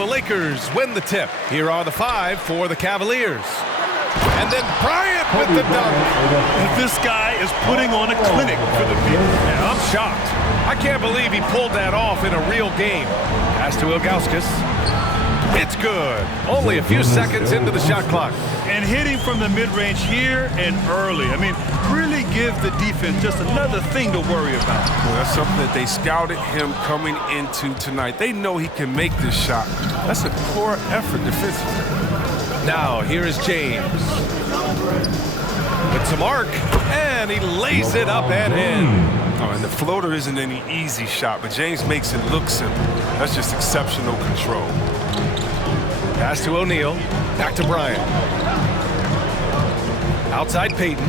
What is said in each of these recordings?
the Lakers win the tip. Here are the 5 for the Cavaliers. And then Bryant with the dunk. This guy is putting on a clinic for the people. Yeah, I'm shocked. I can't believe he pulled that off in a real game. Pass to Ilgauskas. It's good. Only a few seconds into the shot clock. And hitting from the mid-range here and early. I mean, really give the defense just another thing to worry about. Well, that's something that they scouted him coming into tonight. They know he can make this shot. That's a poor effort defensively. Now, here is James. With some arc, and he lays it up and in. Oh, and the floater isn't any easy shot, but James makes it look simple. That's just exceptional control. Pass to O'Neal. Back to Bryant. Outside Payton.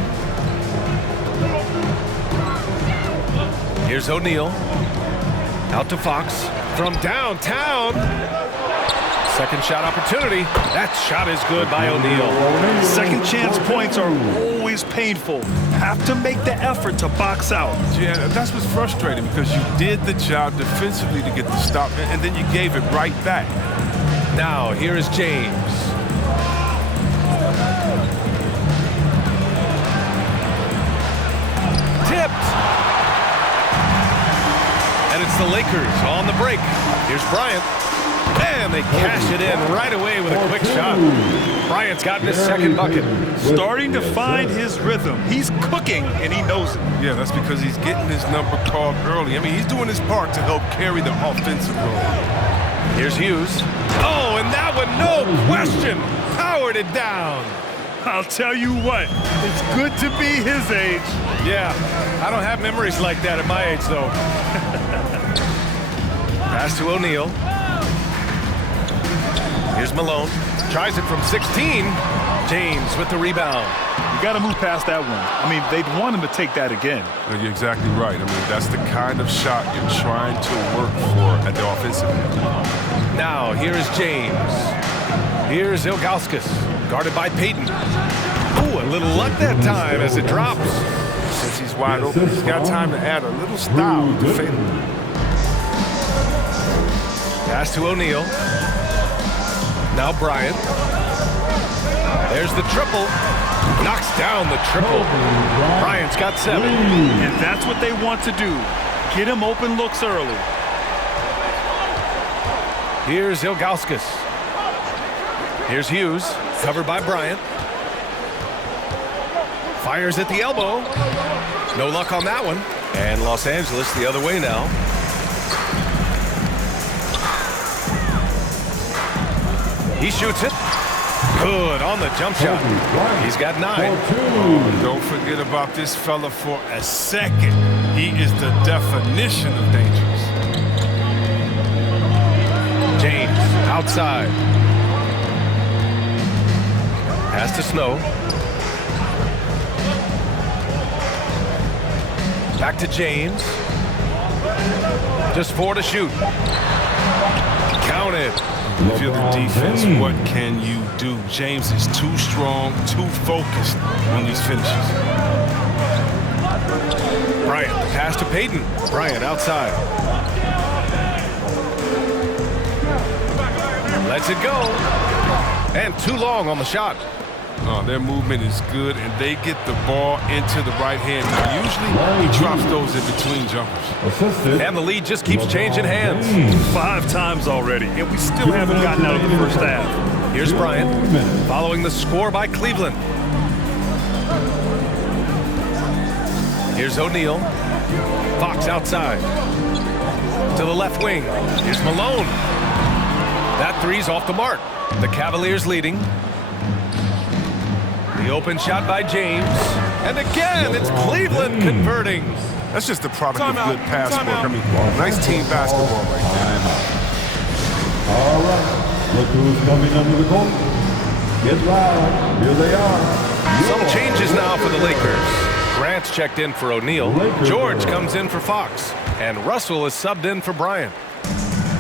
Here's O'Neal. Out to Fox. From downtown. Second shot opportunity. That shot is good by O'Neal. Second chance points are always painful. Have to make the effort to box out. Yeah, that's what's frustrating because you did the job defensively to get the stop, and then you gave it right back. Now, here is James. Tipped. And it's the Lakers on the break. Here's Bryant. And they cash it in right away with a quick shot. Bryant's gotten his second bucket. Starting to find his rhythm. He's cooking, and he knows it. Yeah, that's because he's getting his number called early. I mean, he's doing his part to help carry the offensive load. Here's Hughes. Oh, and that one, no question, powered it down. I'll tell you what, it's good to be his age. Yeah, I don't have memories like that at my age, though. Pass to O'Neal. Here's Malone. Tries it from 16. James with the rebound. You got to move past that one. I mean, they'd want him to take that again. You're exactly right. I mean, that's the kind of shot you're trying to work for at the offensive end. Now, here is James. Here's Ilgauskas, guarded by Payton. Ooh, a little luck that time as it drops. Since he's wide open, he's got time to add a little style to fade. Pass to O'Neal. Now Bryant. There's the triple. Knocks down the triple. Bryant's got 7. And that's what they want to do. Get him open looks early. Here's Ilgauskas. Here's Hughes, covered by Bryant. Fires at the elbow. No luck on that one. And Los Angeles the other way now. He shoots it. Good on the jump shot. He's got 9. Oh, don't forget about this fella for a second. He is the definition of dangerous. James outside. Pass to Snow. Back to James. Just 4 to shoot. Count it. If you're the defense, what can you do? James is too strong, too focused on these finishes. Bryant, pass to Payton. Bryant outside. Lets it go. And too long on the shot. Their movement is good, and they get the ball into the right hand. Now, usually, he drops those in between jumpers. And the lead just keeps changing hands. 5 times already, and we still haven't gotten out of the first half. Here's Bryant, following the score by Cleveland. Here's O'Neal. Fox outside. To the left wing. Here's Malone. That three's off the mark. The Cavaliers leading. The open shot by James. And again, it's Cleveland converting. That's just the product of good pass work. I mean, nice team basketball right there. All right. Look who's coming under the goal. Get loud. Here they are. Some changes now for the Lakers. Grant's checked in for O'Neal. George comes in for Fox. And Russell is subbed in for Bryant.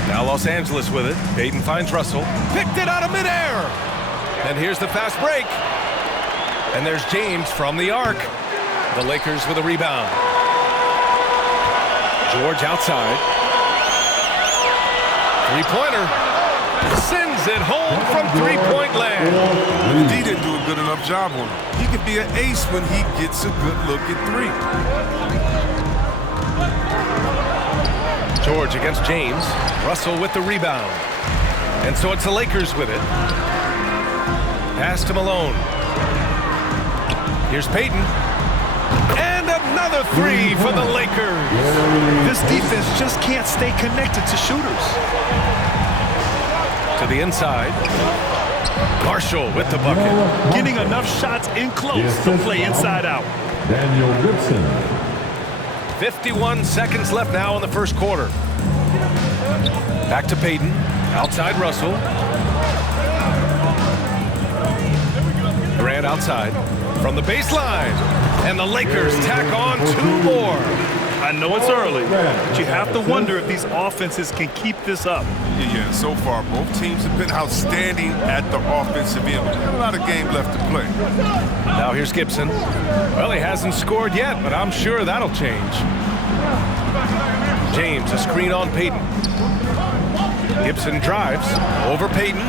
Now Los Angeles with it. Payton finds Russell. Picked it out of midair. And here's the fast break. And there's James from the arc. The Lakers with a rebound. George outside. Three-pointer. Sends it home from three-point land. The D didn't do a good enough job on him. He could be an ace when he gets a good look at three. George against James. Russell with the rebound. And so it's the Lakers with it. Pass to Malone. Here's Payton. And another three for the Lakers. This defense just can't stay connected to shooters. To the inside. Marshall with the bucket. Getting enough shots in close to play inside out. Daniel Gibson. 51 seconds left now in the first quarter. Back to Payton. Outside Russell. Durant outside. From the baseline. And the Lakers tack on two more. I know it's early, but you have to wonder if these offenses can keep this up. Yeah, so far both teams have been outstanding at the offensive end. But there's a lot of game left to play. Now here's Gibson. Well, he hasn't scored yet, but I'm sure that'll change. James, a screen on Payton. Gibson drives over Payton.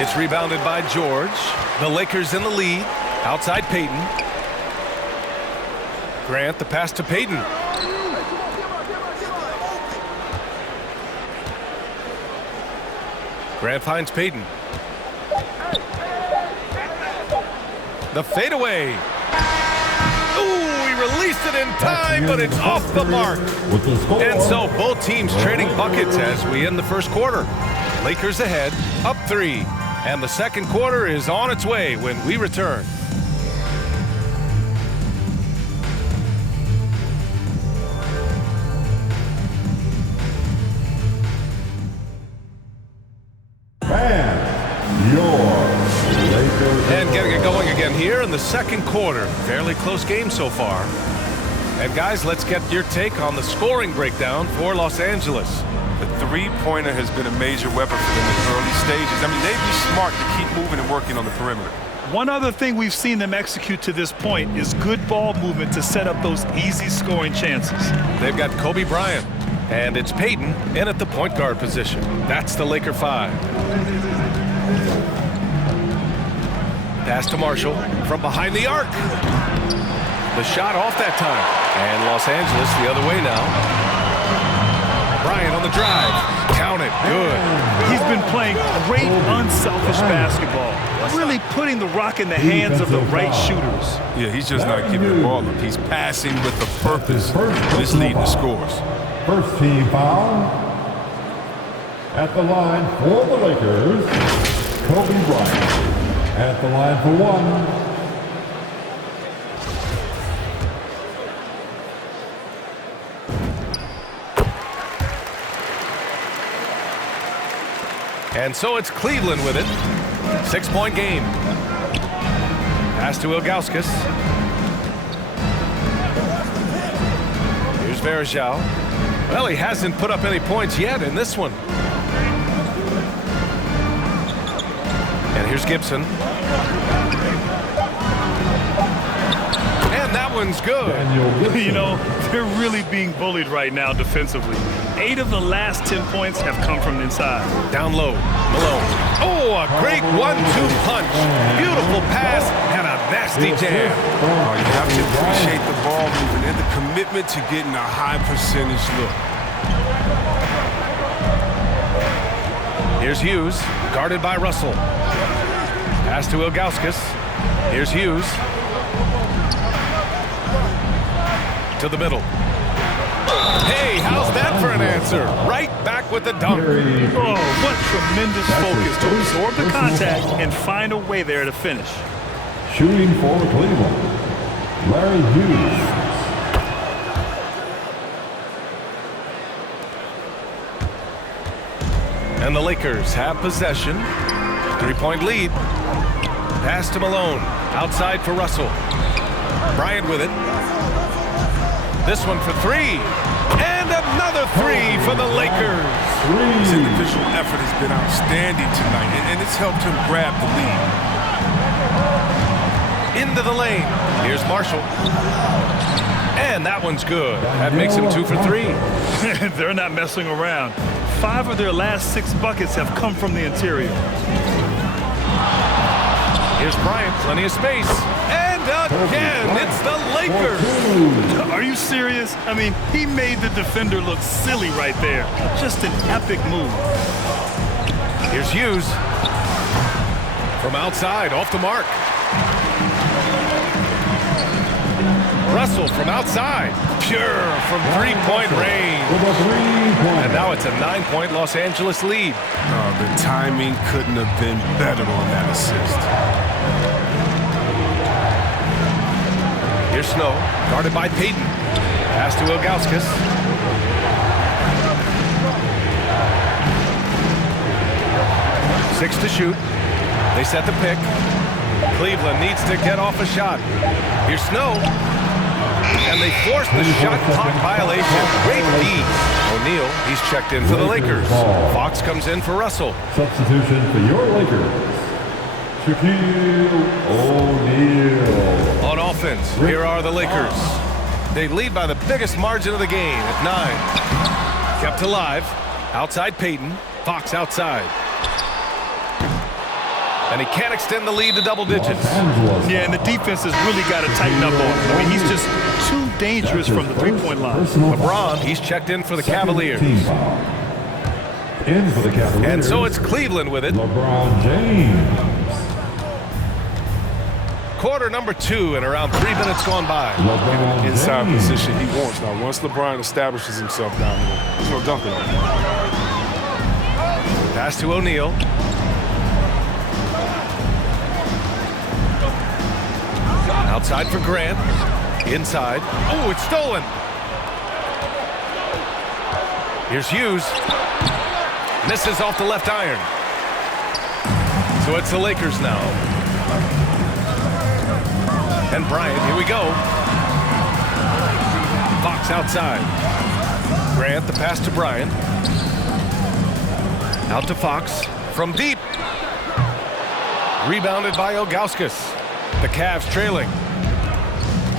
It's rebounded by George. The Lakers in the lead. Outside Payton. Grant, the pass to Payton. Grant finds Payton. The fadeaway. Ooh, he released it in time, but it's off the mark. And so both teams trading buckets as we end the first quarter. Lakers ahead, up 3. And the second quarter is on its way when we return. And getting it going again here in the second quarter. Fairly close game so far. And guys, let's get your take on the scoring breakdown for Los Angeles. The three-pointer has been a major weapon for them in the early stages. I mean, they'd be smart to keep moving and working on the perimeter. One other thing we've seen them execute to this point is good ball movement to set up those easy scoring chances. They've got Kobe Bryant, and it's Payton in at the point guard position. That's the Laker 5. Pass to Marshall from behind the arc. The shot off that time. And Los Angeles the other way now. Bryant on the drive. Count it. Good. He's been playing great unselfish basketball. Really putting the rock in the hands of the right shooters. Yeah, he's just not giving the ball up. He's passing with a purpose. This leading the scores. First team foul. At the line for the Lakers, Kobe Bryant. At the line for 1. And so it's Cleveland with it. 6-point game. Pass to Ilgauskas. Here's Varejao. Well, he hasn't put up any points yet in this one. And here's Gibson. And that one's good. You know, they're really being bullied right now defensively. 8 of the last 10 points have come from inside. Down low, Malone. Oh, a great 1-2 punch. Beautiful pass and a nasty jam. Oh, you have to appreciate the ball movement and the commitment to getting a high percentage look. Here's Hughes, guarded by Russell. Pass to Ilgauskas. Here's Hughes. To the middle. Hey, how's that for an answer? Right back with the dunk. Oh, what tremendous focus to absorb the contact and find a way there to finish. Shooting for Cleveland, Larry Hughes. And the Lakers have possession. 3-point lead. Pass to Malone. Outside for Russell. Bryant with it. This one for 3. And another 3 for the Lakers. His individual effort has been outstanding tonight, and it's helped him grab the lead. Into the lane. Here's Marshall. And that one's good. That makes him 2 for 3. They're not messing around. 5 of their last 6 buckets have come from the interior. Here's Bryant, plenty of space. And again, it's the Lakers. Are you serious? I mean, he made the defender look silly right there. Just an epic move. Here's Hughes. From outside, off the mark. Russell from outside. Pure from three-point range. And now it's a 9-point Los Angeles lead. The timing couldn't have been better on that assist. Here's Snow, guarded by Payton. Pass to Ilgauskas. Six to shoot. They set the pick. Cleveland needs to get off a shot. Here's Snow. And they force the shot clock violation. Great D. O'Neal, he's checked in for the Lakers. Fox comes in for Russell. Substitution for your Lakers, Shaquille O'Neal. On offense, here are the Lakers. They lead by the biggest margin of the game at 9. Kept alive. Outside Payton. Fox outside. And he can't extend the lead to double digits. Yeah, and the defense has really got to tighten up on him. I mean, he's just too dangerous from the three-point line. LeBron, he's checked in for the Cavaliers. In for the Cavaliers. And so it's Cleveland with it. LeBron James. Quarter number 2 and around 3 minutes gone by. LeBron Inside James. position he wants. Now, once LeBron establishes himself down there, there's no dunking on him. Pass to O'Neal. Outside for Grant. Inside. Oh, it's stolen. Here's Hughes. Misses off the left iron. So it's the Lakers now. And Bryant, here we go. Fox outside. Grant, the pass to Bryant. Out to Fox. From deep. Rebounded by Ilgauskas. The Cavs trailing.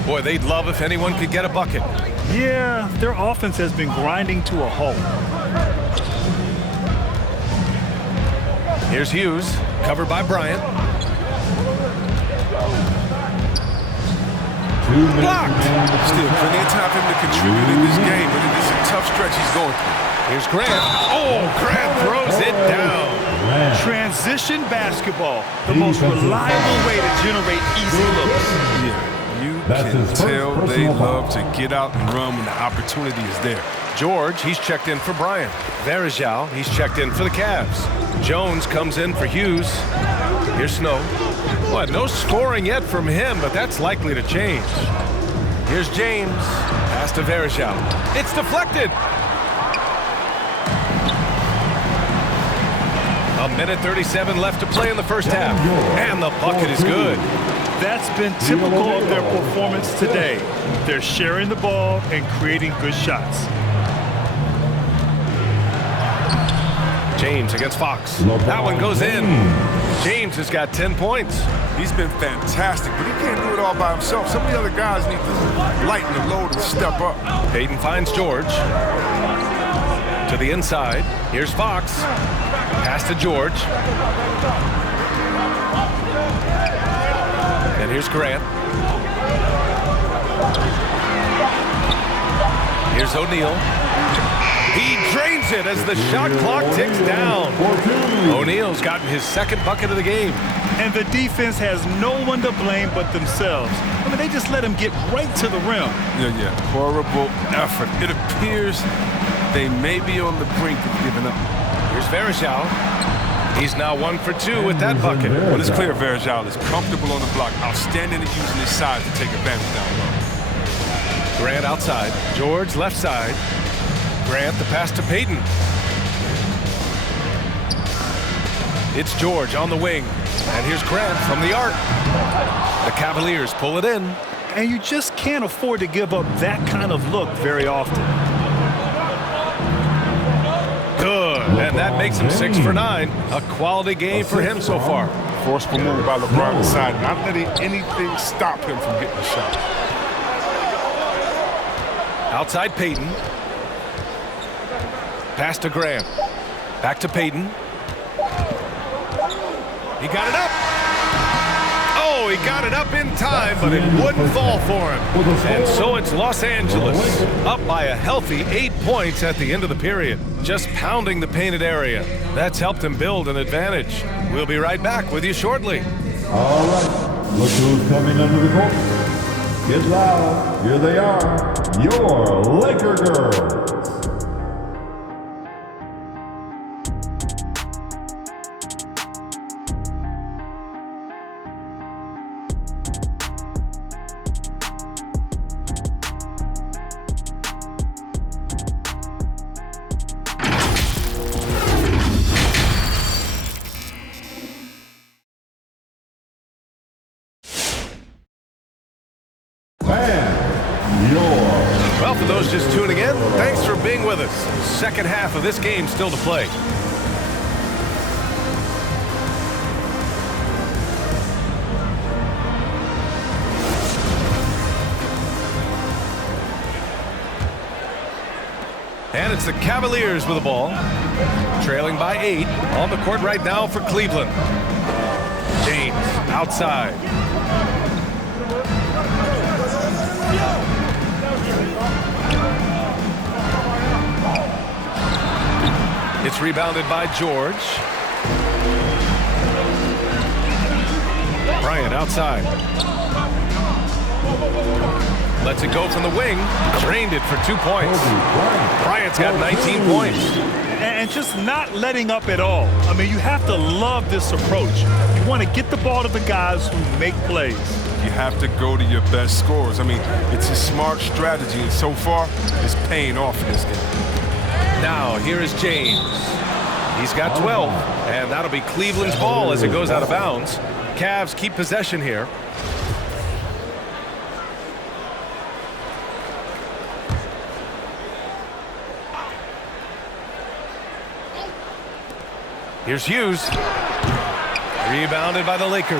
Boy, they'd love if anyone could get a bucket. Yeah, their offense has been grinding to a halt. Here's Hughes, covered by Bryant. Blocked! Still plenty of time for him to contribute in this game, but it is a tough stretch he's going through. Here's Grant. Oh, Grant throws it down. Transition basketball, the most reliable way to generate easy looks. Yeah, you can tell they love to get out and run when the opportunity is there. George, he's checked in for Bryant. Verjao, he's checked in for the Cavs. Jones comes in for Hughes. Here's Snow. Well, no scoring yet from him, but that's likely to change. Here's James. Pass to Verjao. It's deflected. A minute 37 left to play in the first half. And the bucket is good. That's been typical of their performance today. They're sharing the ball and creating good shots. James against Fox. That one goes in. James has got 10 points. He's been fantastic, but he can't do it all by himself. Some of the other guys need to lighten the load and step up. Payton finds George. To the inside. Here's Fox. Pass to George. And here's Grant. Here's O'Neal. He drains it as the shot clock ticks down. O'Neal's gotten his second bucket of the game. And the defense has no one to blame but themselves. I mean, they just let him get right to the rim. Yeah. Horrible effort. It appears they may be on the brink of giving up. Here's Verjao. He's now 1 for 2 with that bucket. Well, it's clear Verjao is comfortable on the block, outstanding at using his size to take advantage down low. Grant outside. George left side. Grant the pass to Payton. It's George on the wing. And here's Grant from the arc. The Cavaliers pull it in. And you just can't afford to give up that kind of look very often. Good. And that makes him 6 for 9. A quality game for him so far. Forceful move by LeBron inside, not letting anything stop him from getting a shot. Outside Payton. Pass to Grant. Back to Payton. He got it up. Oh, he got it up in time, but it wouldn't fall for him. And so it's Los Angeles, up by a healthy 8 points at the end of the period. Just pounding the painted area. That's helped him build an advantage. We'll be right back with you shortly. All right, look who's coming under the court. Get loud, here they are, your Laker girls. Well, for those just tuning in, thanks for being with us. Second half of this game still to play. And it's the Cavaliers with the ball. Trailing by 8 on the court right now for Cleveland. James outside. It's rebounded by George. Bryant outside. Lets it go from the wing. Drained it for 2 points. Bryant's got 19 points. And just not letting up at all. I mean, you have to love this approach. You want to get the ball to the guys who make plays. You have to go to your best scorers. I mean, it's a smart strategy, and so far, it's paying off in this game. Now, here is James. He's got 12, and that'll be Cleveland's ball as it goes out of bounds. Cavs keep possession here. Here's Hughes. Rebounded by the Lakers.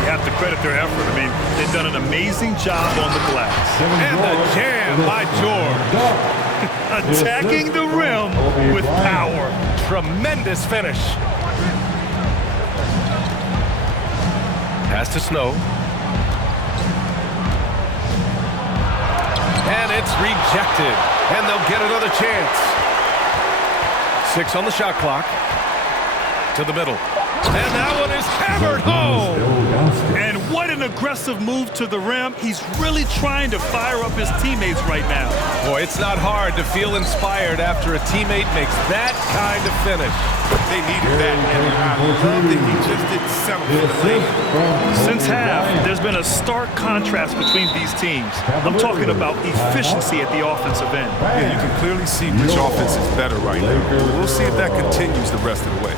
You have to credit their effort. I mean, they've done an amazing job on the glass. And the jam by George. Attacking the rim with power. Tremendous finish. Pass to Snow. And it's rejected. And they'll get another chance. 6 on the shot clock. To the middle. And that one is hammered home. And what an aggressive move to the rim. He's really trying to fire up his teammates right now. Boy, it's not hard to feel inspired after a teammate makes that kind of finish. They needed that, and I love that he just didn't settle for the lane. Since half, there's been a stark contrast between these teams. I'm talking about efficiency at the offensive end. Yeah, you can clearly see which offense is better right now. We'll see if that continues the rest of the way.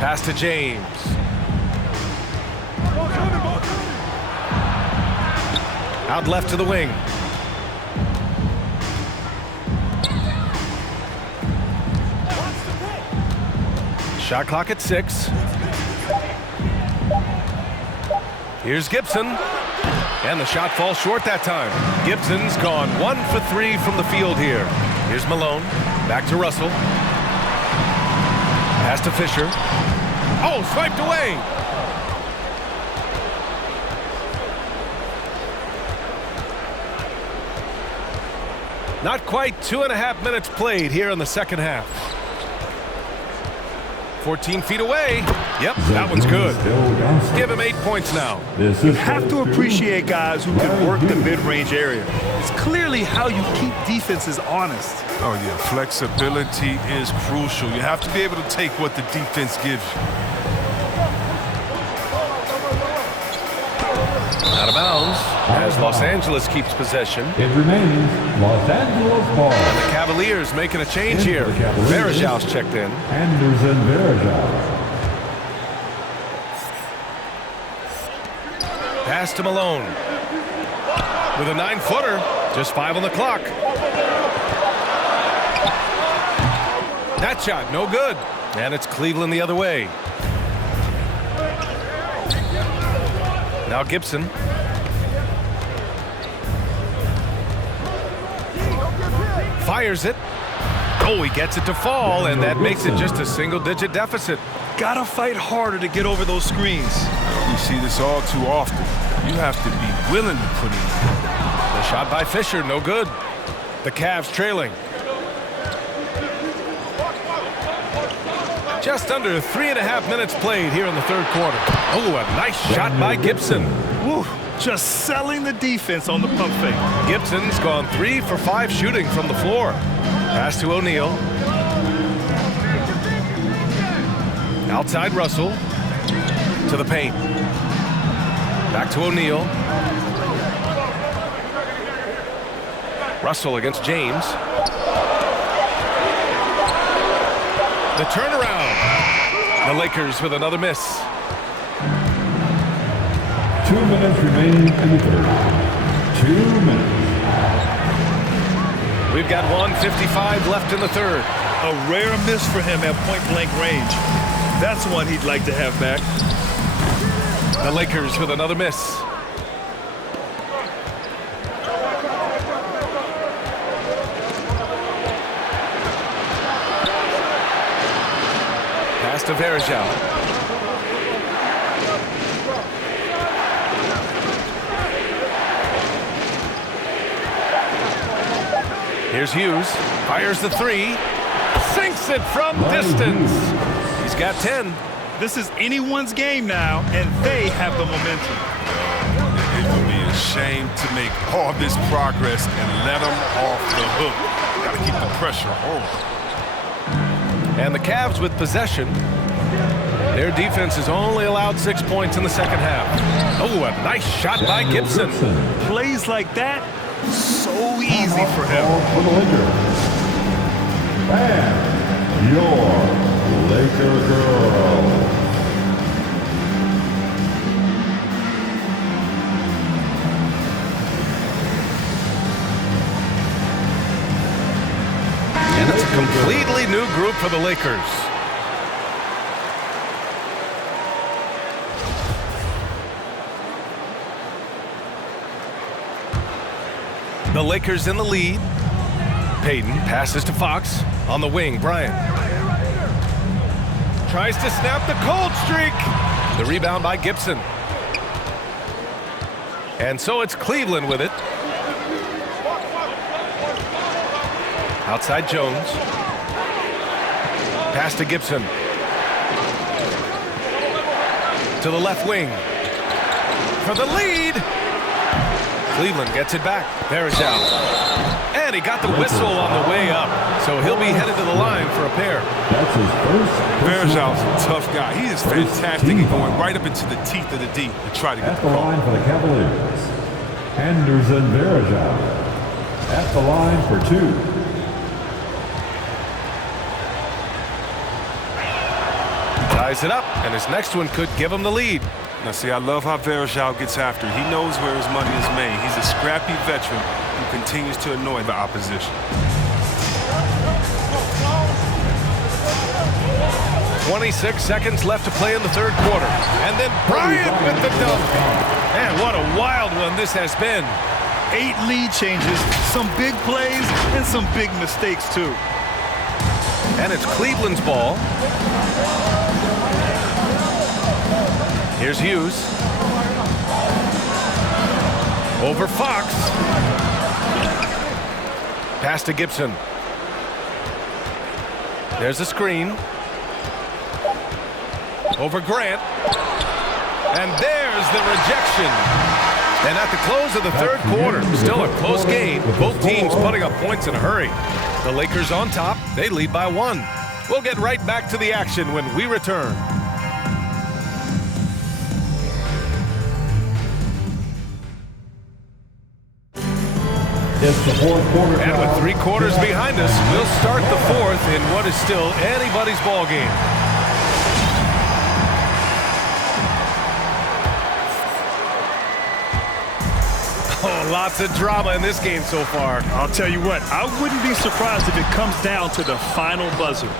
Pass to James. Out left to the wing. Shot clock at 6. Here's Gibson. And the shot falls short that time. Gibson's gone 1 for 3 from the field here. Here's Malone. Back to Russell. Pass to Fisher. Oh, swiped away. Not quite 2.5 minutes played here in the second half. 14 feet away. Yep, that one's good. Give him 8 points now. You have to appreciate guys who can work the mid-range area. It's clearly how you keep defenses honest. Oh, yeah, flexibility is crucial. You have to be able to take what the defense gives you. Out of bounds as Los Angeles keeps possession. It remains Los Angeles ball. The Cavaliers making a change here. Varejão's checked in. Anderson Varejão. Pass to Malone. With a 9-footer. Just 5 on the clock. That shot, no good. And it's Cleveland the other way. Now Gibson. Fires it. Oh, he gets it to fall, and that makes it just a single-digit deficit. Gotta fight harder to get over those screens. We see this all too often. You have to be willing to put it in. The shot by Fisher, no good. The Cavs trailing. Just under 3.5 minutes played here in the third quarter. Oh, a nice shot by Gibson. Woo, just selling the defense on the pump fake. Gibson's gone 3 for 5 shooting from the floor. Pass to O'Neal. Outside Russell. To the paint. Back to O'Neal. Russell against James. The turnaround. The Lakers with another miss. 2 minutes remaining in the third. 2 minutes. We've got 1:55 left in the third. A rare miss for him at point-blank range. That's one he'd like to have back. The Lakers with another miss. Pass to Verjao. Here's Hughes. Fires the three. Sinks it from distance. He's got 10. This is anyone's game now, and they have the momentum. It would be a shame to make all this progress and let them off the hook. Got to keep the pressure on. And the Cavs with possession. Their defense has only allowed 6 points in the second half. Oh, a nice shot by Gibson. Plays like that, so easy for him. For the Lakers. And your Laker girl. And it's a completely new group for the Lakers. The Lakers in the lead. Payton passes to Fox. On the wing, Bryant. Tries to snap the cold streak. The rebound by Gibson. And so it's Cleveland with it. Outside Jones. Pass to Gibson. To the left wing. For the lead. Cleveland gets it back. Verjao. And he got the whistle on the way up. So he'll be headed to the line for a pair. That's his first. Verjao's a tough guy. He is fantastic at going right up into the teeth of the D to try to get At the the ball. line for the Cavaliers. Anderson Verjao. At the line for 2. Ties it up, and his next one could give him the lead. Now, see, I love how Verjao gets after it. He knows where his money is made. He's a scrappy veteran who continues to annoy the opposition. 26 seconds left to play in the third quarter. And then Bryant with the dunk. Man, what a wild one this has been. 8 lead changes, some big plays, and some big mistakes, too. And it's Cleveland's ball. Here's Hughes. Over Fox. Pass to Gibson. There's a screen. Over Grant. And there's the rejection. And at the close of the third quarter, still a close game. Both teams putting up points in a hurry. The Lakers on top. They lead by 1. We'll get right back to the action when we return. It's the fourth quarter. And with 3 quarters behind us, we'll start the fourth in what is still anybody's ball game. Oh, lots of drama in this game so far. I'll tell you what, I wouldn't be surprised if it comes down to the final buzzer.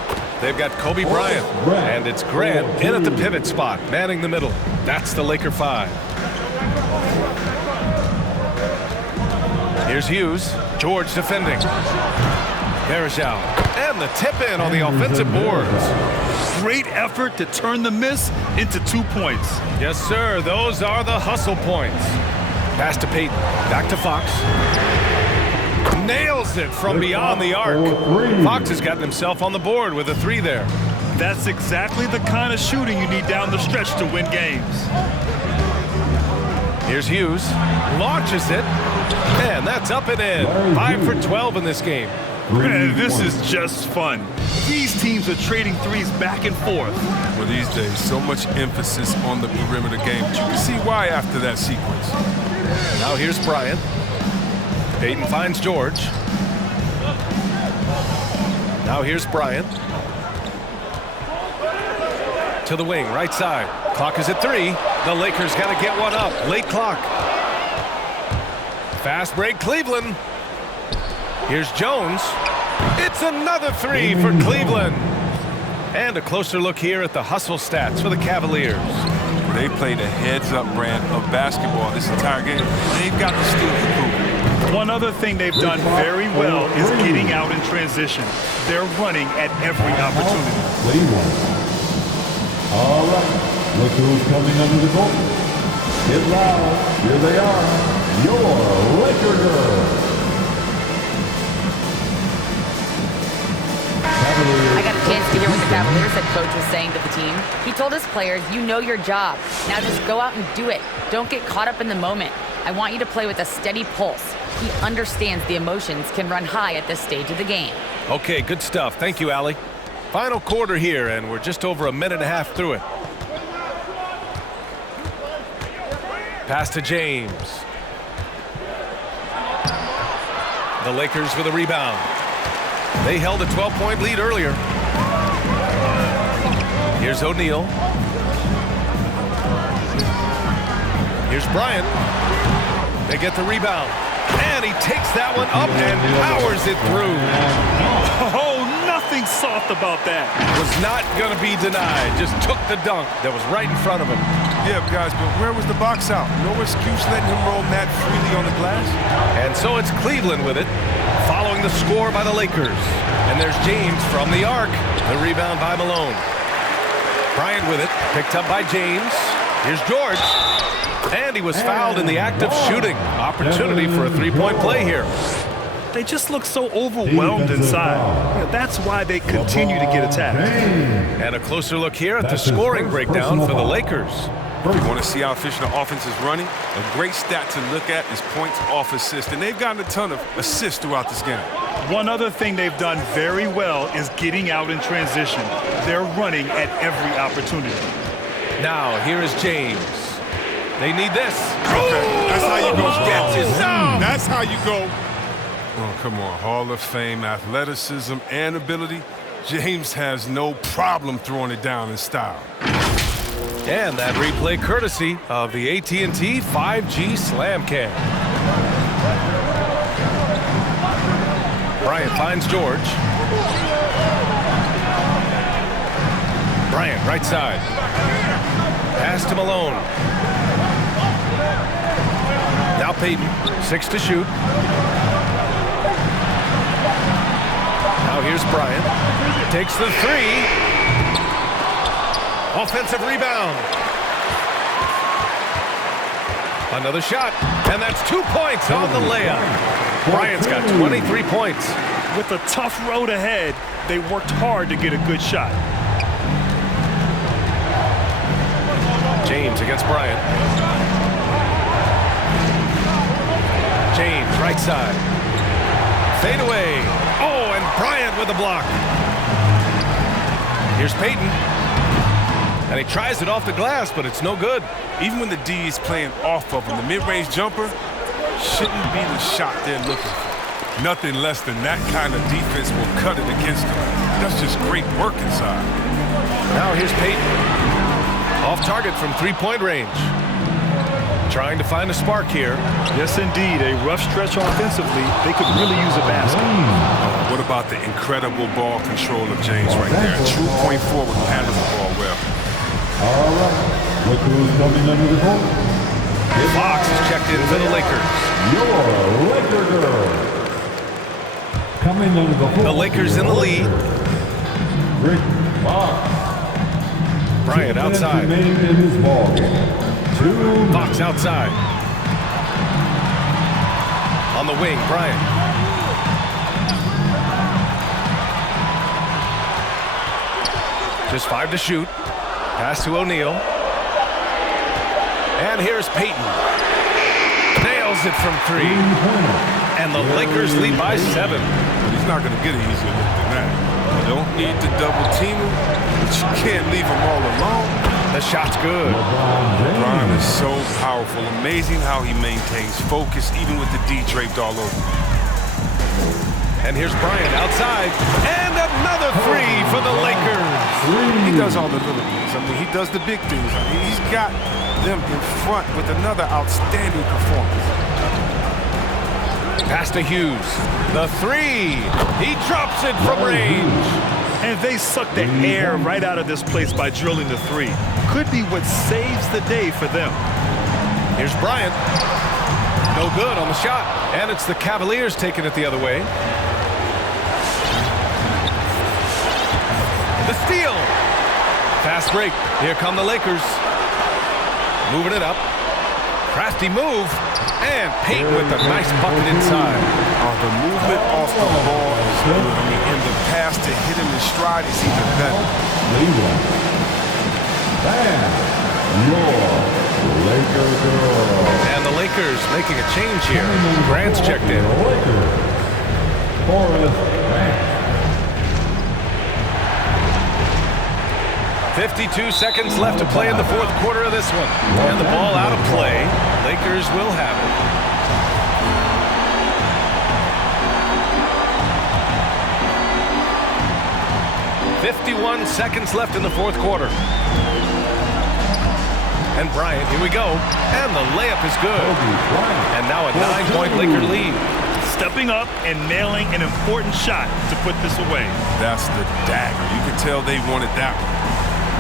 They've got Kobe Bryant, and it's Grant in at the pivot spot, manning the middle. That's the Laker 5. Here's Hughes. George defending. Varejao. And the tip in on the offensive boards. Great effort to turn the miss into 2 points. Yes, sir. Those are the hustle points. Pass to Peyton. Back to Fox. Nails it from beyond the arc. Fox has gotten himself on the board with a 3 there. That's exactly the kind of shooting you need down the stretch to win games. Here's Hughes. Launches it. And that's up and in. 5 for 12 in this game. Man, this is just fun. These teams are trading threes back and forth. Well, these days, so much emphasis on the perimeter game. But you can see why after that sequence. Now here's Bryant. Peyton finds George. Now here's Bryant. To the wing, right side. Clock is at 3. The Lakers got to get one up. Late clock. Fast break, Cleveland. Here's Jones. It's another 3 for Cleveland. And a closer look here at the hustle stats for the Cavaliers. They played a heads-up brand of basketball this entire game. They've got the steals to prove it. One other thing they've done very well is getting out in transition. They're running at every opportunity. All right, look who's coming under the court. Get loud. Here they are, your Laker girls. I got a chance to hear what the Cavaliers head coach was saying to the team. He told his players, you know your job. Now just go out and do it. Don't get caught up in the moment. I want you to play with a steady pulse. He understands the emotions can run high at this stage of the game. Okay, good stuff. Thank you, Allie. Final quarter here, and we're just over a minute and a half through it. Pass to James. The Lakers with a rebound. They held a 12-point lead earlier. Here's O'Neal. Here's Bryant. They get the rebound. And he takes that one up and powers it through. Oh, nothing soft about that. Was not going to be denied. Just took the dunk that was right in front of him. Yeah, guys, but where was the box out? No excuse letting him roll that freely on the glass. And so it's Cleveland with it, following the score by the Lakers. And there's James from the arc. The rebound by Malone. Bryant with it, picked up by James. Here's George. And he was fouled in the act of shooting. Opportunity for a three-point play here. They just look so overwhelmed inside. Yeah, that's why they continue to get attacked. And a closer look here at the scoring breakdown for the Lakers. If you want to see how efficient the offense is running, a great stat to look at is points off assist. And they've gotten a ton of assists throughout this game. One other thing they've done very well is getting out in transition. They're running at every opportunity. Now, here is James. They need this. Okay, that's how you go. Gets his zone. That's how you go. Oh, come on. Hall of Fame, athleticism, and ability. James has no problem throwing it down in style. And that replay courtesy of the AT&T 5G Slam Cam. Bryant finds George. Bryant, right side. Pass to Malone. Now Peyton, 6 to shoot. Now here's Bryant. Takes the 3. Offensive rebound. Another shot. And that's 2 points on the layup. Bryant's got 23 points. With a tough road ahead, they worked hard to get a good shot. James against Bryant. James, right side. Fade away. Oh, and Bryant with a block. Here's Peyton. And he tries it off the glass, but it's no good. Even when the D is playing off of him, the mid-range jumper shouldn't be the shot they're looking for. Nothing less than that kind of defense will cut it against them. That's just great work inside. Now here's Peyton. Off target from three-point range. Trying to find a spark here. Yes, indeed. A rough stretch offensively. They could really use a basket. What about the incredible ball control of James right there? A true point forward, handles the ball well. All right. Look who's coming under the goal. Fox is checked in for the Lakers. Your Laker girl. Coming under the goal. The Lakers in the lead. Rick Fox. Bryant outside. Remaining in this ball game. Fox outside. On the wing, Bryant. Just 5 to shoot. Pass to O'Neal. And here's Payton. Nails it from 3. And the Lakers lead by 7. But he's not going to get an easier look than that. You don't need to double team him, but you can't leave him all alone. The shot's good. LeBron is so powerful. Amazing how he maintains focus even with the D draped all over. And here's Bryant outside. And another 3 for the Lakers. He does all the little things. I mean, he does the big things. I mean, he's got them in front with another outstanding performance. Pass to Hughes. The 3. He drops it from range. And they suck the air right out of this place by drilling the 3. Could be what saves the day for them. Here's Bryant. No good on the shot. And it's the Cavaliers taking it the other way. The steal. Fast break. Here come the Lakers. Moving it up. Crafty move. And Payton with a nice bucket inside. The movement off the ball is good. I mean, in the pass to hit him in stride is even better. Your Laker girl. And the Lakers making a change here. Grant's checked in. Forrest Grant. 52 seconds left to play in the 4th quarter of this one. And the ball out of play. Lakers will have it. 51 seconds left in the 4th quarter. And Bryant, here we go. And the layup is good. And now a 9-point Laker lead. Stepping up and nailing an important shot to put this away. That's the dagger. You can tell they wanted that one.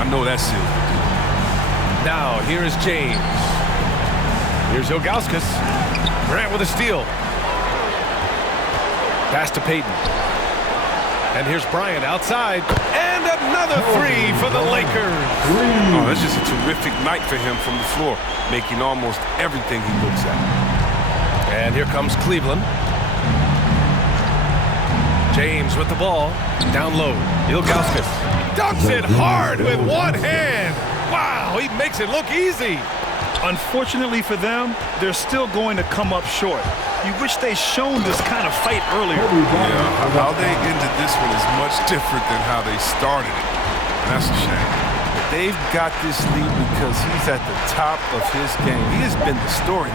I know that sealed the deal. Now, here is James. Here's Ilgauskas. Grant with a steal. Pass to Payton. And here's Bryant outside. And another 3 for the Lakers. Oh, that's just a terrific night for him from the floor, making almost everything he looks at. And here comes Cleveland. James with the ball. Down low. Ilgauskas dunks it hard with one hand. Wow, he makes it look easy. Unfortunately for them, they're still going to come up short. You wish they'd shown this kind of fight earlier. Yeah, how they ended this one is much different than how they started it. And that's a shame. But they've got this lead because he's at the top of his game. He has been the story.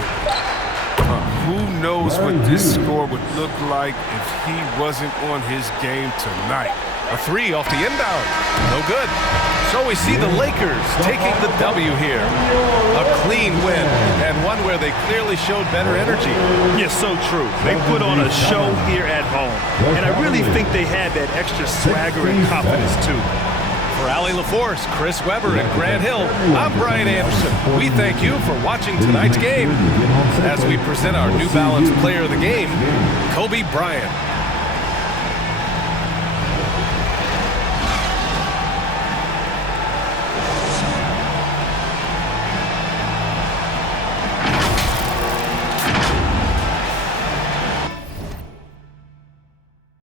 Who knows what this score would look like if he wasn't on his game tonight. A 3 off the inbound. No good. So we see the Lakers taking the W here. A clean win, and one where they clearly showed better energy. Yes, so true. They put on a show here at home. And I really think they had that extra swagger and confidence, too. For Allie LaForce, Chris Webber, and Grant Hill, I'm Brian Anderson. We thank you for watching tonight's game. As we present our New Balance Player of the Game, Kobe Bryant.